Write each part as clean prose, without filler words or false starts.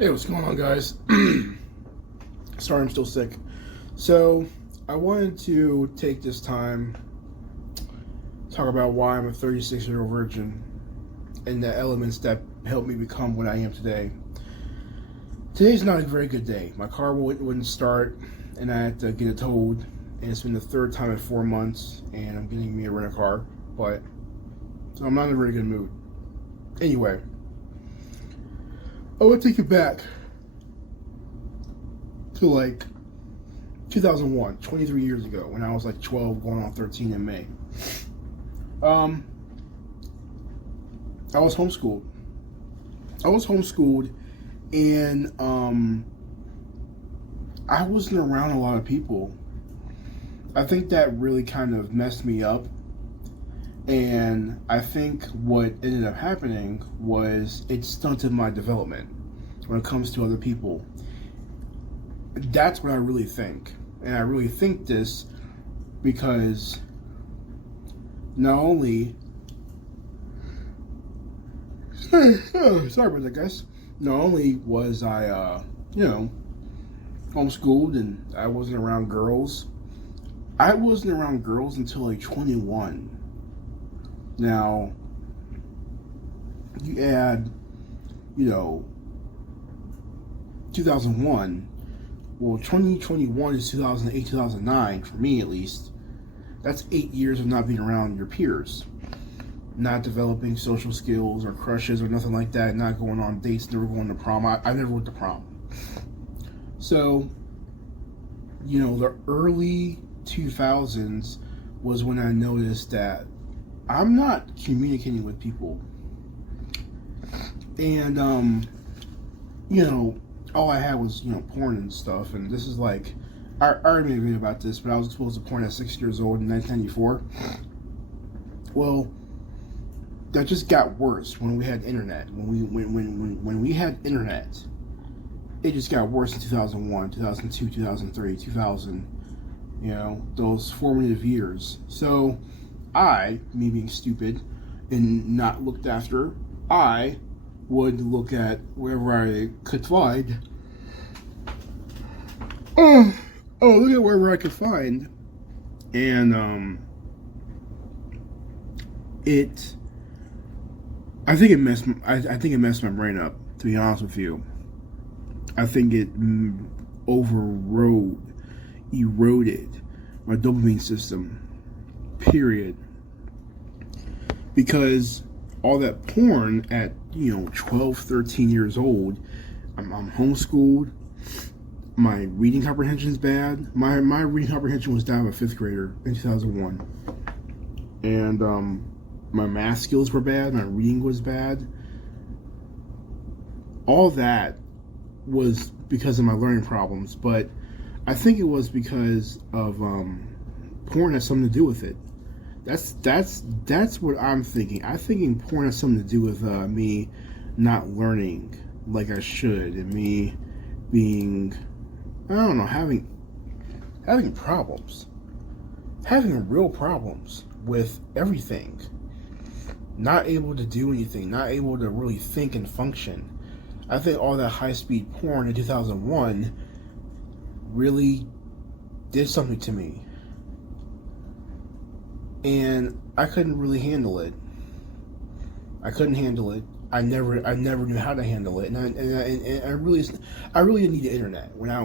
Hey, what's going on, guys? Sorry, I'm still sick. So, I wanted to take this time to talk about why I'm a 36-year-old virgin and the elements that helped me become what I am today. Today's not a very good day. My car wouldn't start, and I had to get it towed. And it's been the third time in 4 months, and I'm getting me a rent-a-car. But so I'm not in a very good mood. Anyway, I want to take you back to like 2001, 23 years ago, when I was like 12, going on 13 in May. I was homeschooled. And I wasn't around a lot of people. I think that really kind of messed me up. And I think what ended up happening was it stunted my development when it comes to other people. That's what I really think. And I really think this because not only sorry about that, guys. Not only was I homeschooled and I wasn't around girls. I wasn't around girls until like 21. Now, you add, 2001, well, 2021 is 2008, 2009, for me at least. That's 8 years of not being around your peers. Not developing social skills or crushes or nothing like that, not going on dates, never going to prom. I never went to prom. So, the early 2000s was when I noticed that I'm not communicating with people. And, all I had was, porn and stuff. And this is like, I already made a video about this, but I was exposed to porn at 6 years old in 1994. Well, that just got worse when we had internet. When we had internet, it just got worse in 2001, 2002, 2003, 2000, those formative years. So, me being stupid and not looked after, I would look at wherever I could find. Look at wherever I could find. And, I think it messed my brain up, to be honest with you. I think it eroded my dopamine system. Period. Because all that porn at 12, 13 years old, I'm homeschooled. My reading comprehension is bad. My reading comprehension was that of a fifth grader in 2001, and my math skills were bad. My reading was bad. All that was because of my learning problems, but I think it was because of porn has something to do with it. That's what I'm thinking. I'm thinking porn has something to do with me not learning like I should, and me being, having problems, having real problems with everything. Not able to do anything, not able to really think and function. I think all that high-speed porn in 2001 really did something to me. And I couldn't really handle it. I couldn't handle it. I never knew how to handle it. And I really didn't need the internet when I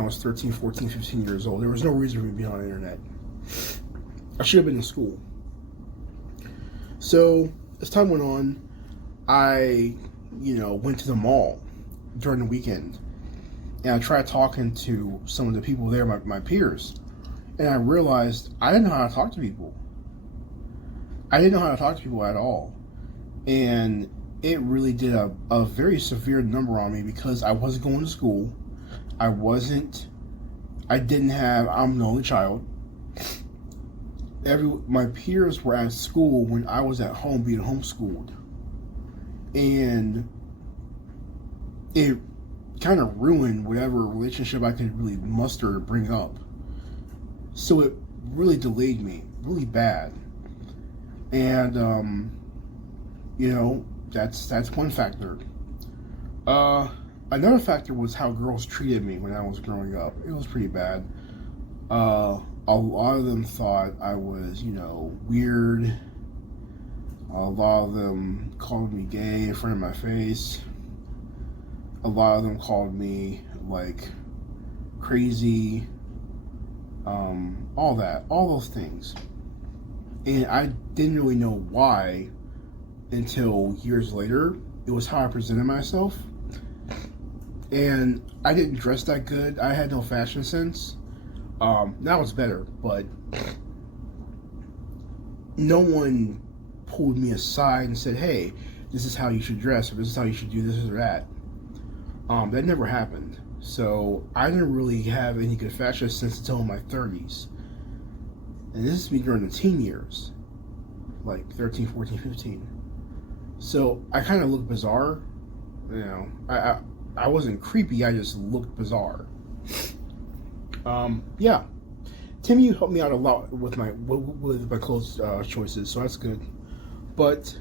was 13, 14, 15 years old. There was no reason for me to be on the internet. I should have been in school. So as time went on, I, went to the mall during the weekend, and I tried talking to some of the people there, my peers, and I realized I didn't know how to talk to people. I didn't know how to talk to people at all, and it really did a very severe number on me because I wasn't going to school. I'm the only child. My peers were at school when I was at home being homeschooled. And it kind of ruined whatever relationship I could really muster to bring up. So it really delayed me, really bad. And, that's one factor. Another factor was how girls treated me when I was growing up. It was pretty bad. A lot of them thought I was, weird. A lot of them called me gay in front of my face. A lot of them called me, crazy. All that. All those things. And I didn't really know why until years later. It was how I presented myself. And I didn't dress that good. I had no fashion sense. Now it's better, but no one pulled me aside and said, hey, this is how you should dress, or this is how you should do this or that. That never happened. So I didn't really have any good fashion sense until my 30s. And this is me during the teen years, 13, 14, 15. So I kind of looked bizarre. I wasn't creepy, I just looked bizarre. Yeah. Tim, you helped me out a lot with my clothes choices, so that's good. But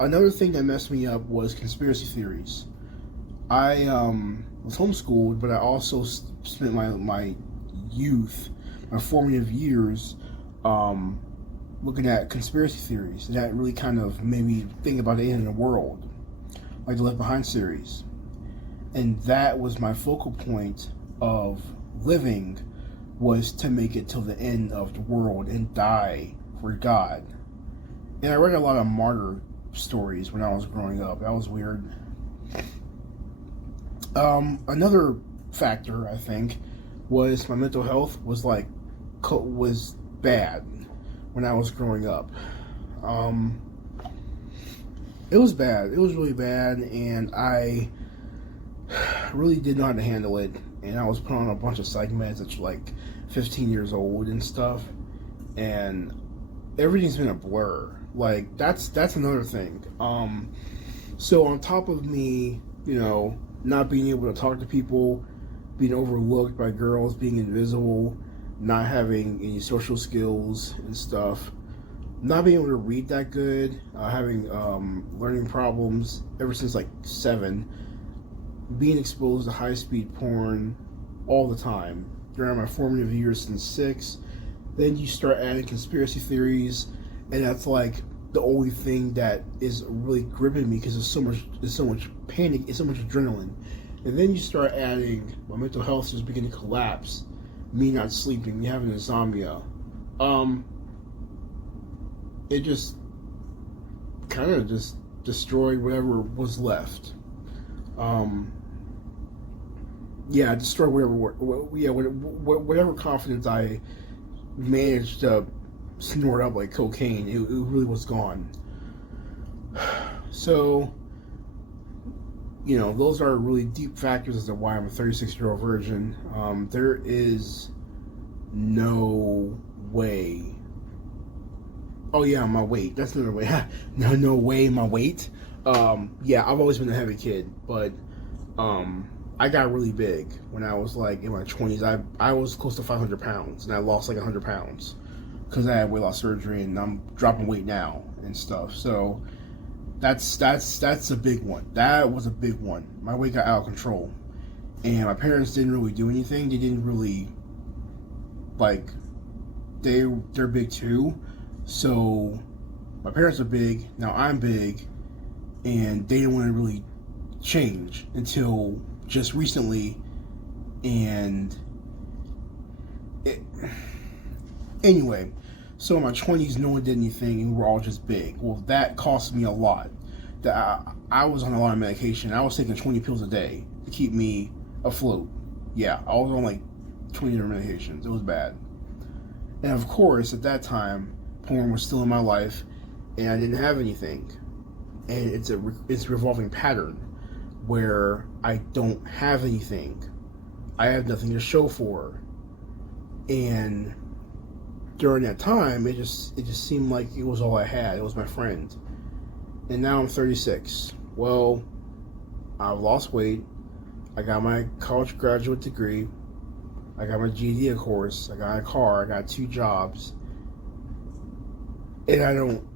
another thing that messed me up was conspiracy theories. I was homeschooled, but I also spent my youth, my formative years, looking at conspiracy theories. And that really kind of made me think about the end of the world, like the Left Behind series. And that was my focal point of living, was to make it till the end of the world and die for God. And I read a lot of martyr stories when I was growing up. That was weird. Another factor, I think, was my mental health was bad when I was growing up. It was bad. It was really bad, and I really didn't know how to handle it. And I was put on a bunch of psych meds at 15 years old and stuff, and everything's been a blur. That's another thing. So on top of me, not being able to talk to people, being overlooked by girls, being invisible, not having any social skills and stuff, not being able to read that good, having learning problems ever since 7, being exposed to high-speed porn all the time during my formative years since 6. Then you start adding conspiracy theories, and that's the only thing that is really gripping me, because there's so much panic, it's so much adrenaline. And then you start adding my mental health just beginning to collapse, me not sleeping, me having insomnia. It just kind of just destroyed whatever was left. Destroyed whatever confidence I managed to snort up like cocaine. It really was gone. So, those are really deep factors as to why I'm a 36-year-old virgin. There is no way. Oh yeah, my weight. That's another way. No way, my weight. I've always been a heavy kid, but I got really big when I was in my 20s. I was close to 500 pounds, and I lost 100 pounds because I had weight loss surgery, and I'm dropping weight now and stuff. So that's a big one. That was a big one. My weight got out of control, and my parents didn't really do anything. They didn't really they're big too. So my parents are big, now I'm big, and they didn't want to really change until just recently. And anyway, so in my 20s, no one did anything, and we were all just big. Well, that cost me a lot. I was on a lot of medication. I was taking 20 pills a day to keep me afloat. Yeah, I was on 20 different medications. It was bad. And of course, at that time, porn was still in my life, and I didn't have anything. And it's a revolving pattern where I don't have anything. I have nothing to show for. And during that time, it just seemed like it was all I had. It was my friend. And now I'm 36. Well, I've lost weight. I got my college graduate degree. I got my GED, of course. I got a car. I got 2 jobs. And I don't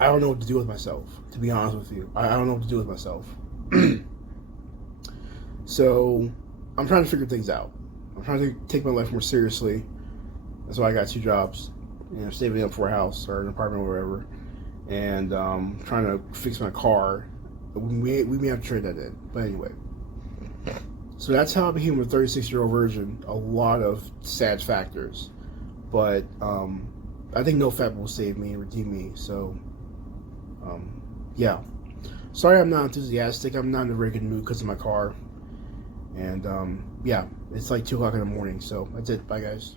I don't know what to do with myself, to be honest with you. I don't know what to do with myself. So I'm trying to figure things out. I'm trying to take my life more seriously. That's why I got 2 jobs, saving up for a house or an apartment or whatever, and trying to fix my car. We may have to trade that in, but anyway. So that's how I became a 36-year-old virgin. A lot of sad factors, but I think Nofap will save me and redeem me. So yeah. Sorry, I'm not enthusiastic. I'm not in a very good mood because of my car, and yeah, it's like 2 o'clock in the morning. So that's it. Bye, guys.